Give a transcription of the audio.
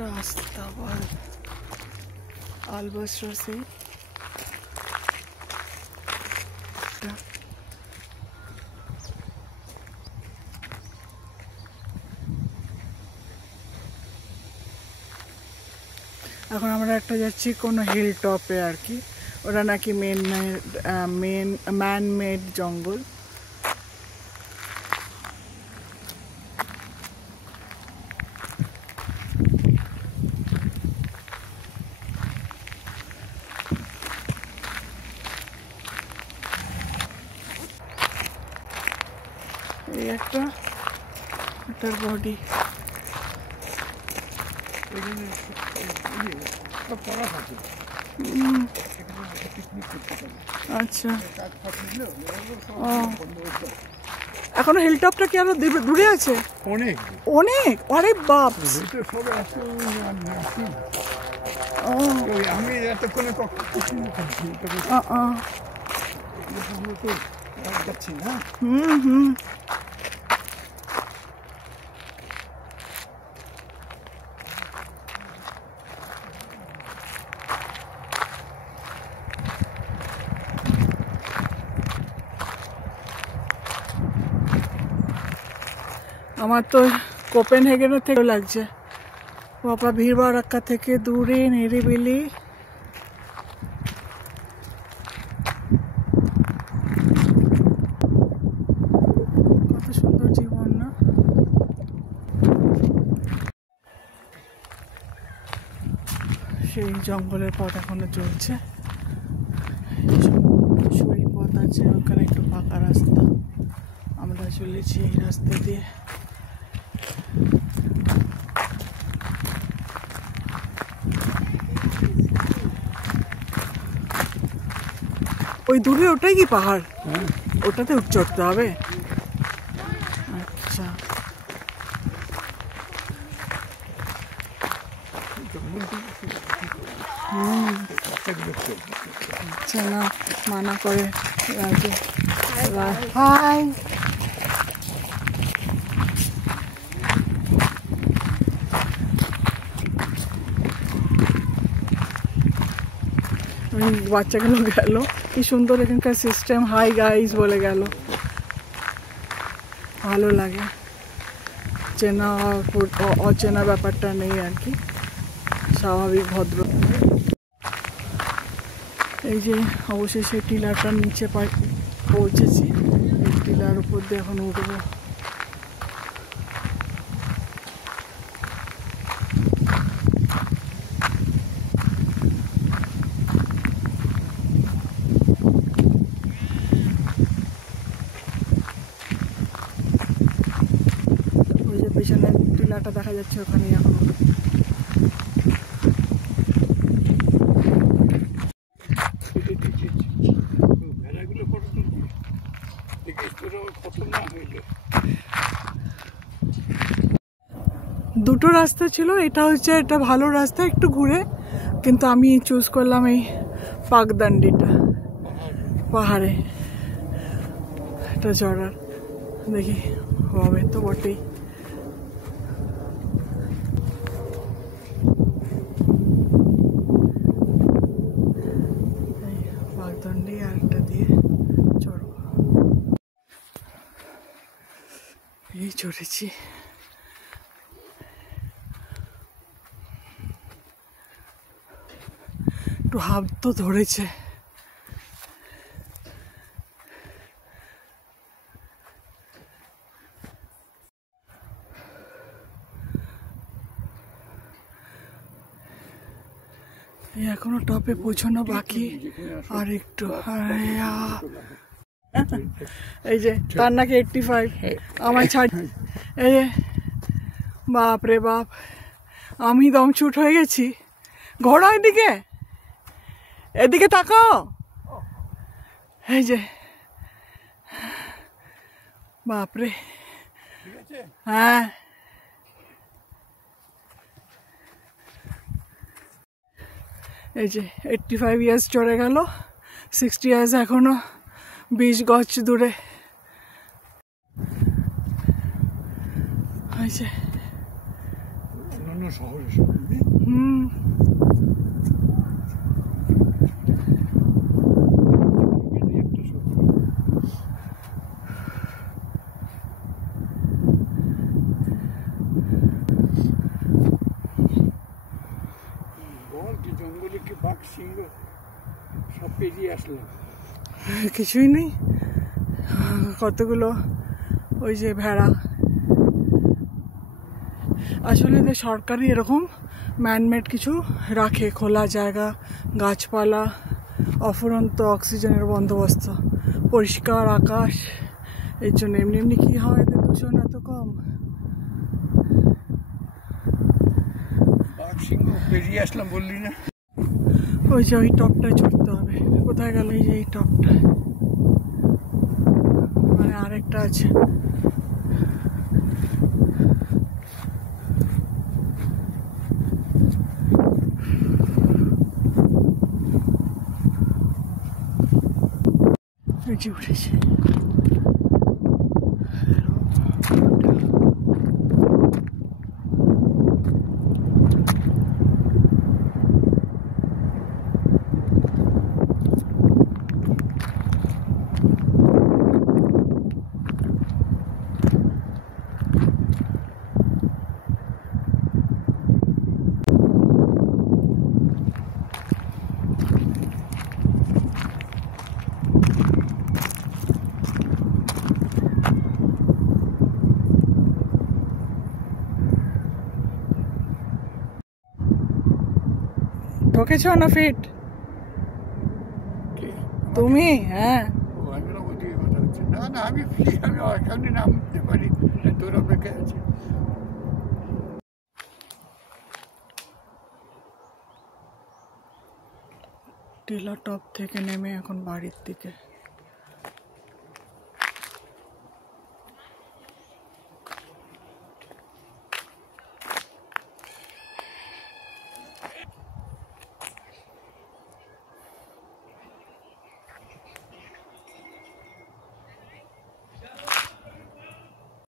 রাস্তাবাদ আলবাস্টার সেই এখন আমরা একটা যাচ্ছি কোনো হিল টপে আর কি। ওরা নাকি ম্যান মেড জঙ্গল। এই একটা এটার বডি আচ্ছা। এখনো হিলটপটা কি আরো দূরে আছে? অনেক অনেক। আরে বাপ, আমি এতক্ষণে যাচ্ছি না। আমার তো কোপেনহেগেনের থেকে লাগছে বাবা, ভিড় ভাড়াক্কা থেকে দূরে নিরিবিলি। কত সুন্দর জীবন না? সেই জঙ্গলের পথ এখনো চলছে, সরি পথ আছে ওখানে, একটু ফাঁকা রাস্তা। আমরা চলেছি এই রাস্তা দিয়ে। ওই দূরে ওটাই কি পাহাড়? ওটাতে চড়তে হবে? আচ্ছা আচ্ছা, না মানা করে রাজে। হাই, বাচ্চাগুলো গেল, কি সুন্দর এখানকার সিস্টেম, হাই গাইস বলে গেল। ভালো লাগে, চেনা অচেনা ব্যাপারটা নেই আর কি, স্বাভাবিক ভদ্র। এই যে অবশেষে টিলাটার নিচে পৌঁছেছি, এই টিলার উপর দিয়ে এখন উঠবো। ওই যে পেছনে টিলাটা দেখা যাচ্ছে, ওখানে এখন দুটো রাস্তা ছিল, এটা হচ্ছে এটা ভালো রাস্তা একটু ঘুরে, কিন্তু আমি চুজ করলাম এই পাকদান্ডিটা, পাহাড়ে এটা চড়ার। দেখি হবে তো বটেই। পাকদান্ডি আর একটা দিয়ে চড়ব। এই চড়েছি, একটু হাত তো ধরেছে। এখনো টপে পৌঁছানো বাকি, আর একটু। এই যে তার নাকি 85, আমার ছাড়। এই যে বাপ রে বাপ, আমি দমছুট হয়ে গেছি। ঘোড়া এদিকে, এদিকে তাকাও। এই যে বাপরে, হ্যাঁ এই যে 85 ইয়ার্স চড়ে গেল, 60 ইয়ার্স এখনো 20 গজ দূরে। এই যে অন্যান্য শহরের সঙ্গে। বল কি জঙ্গলে কি বাঘ সিংহ সব পেরিয়ে আসলাম? কিছুই নেই, কতগুলো ওই যে ভেড়া। আসলে এদের সরকারই এরকম ম্যানমেড কিছু রাখে, খোলা জায়গা, গাছপালা, অফুরন্ত অক্সিজেনের বন্দোবস্ত, পরিষ্কার আকাশ। এর জন্য এমনি এমনি কি হয় এদের দূষণ এত কম? বাঘ সিংহ পেরিয়ে আসলাম বললি না? ওই যে ওই টপটায় চড়তে হবে। কোথায় গেল? এই যে এই টপটা, মানে আরেকটা আছে। এই যে উঠেছে। ঠকেছ না ফিট তুমি? হ্যাঁ, না না, আমি ফ্রি, আমি এখানে নামতে পারি, তোর অপেক্ষায় আছে। টিলা টপ থেকে নেমে এখন বাড়ির দিকে।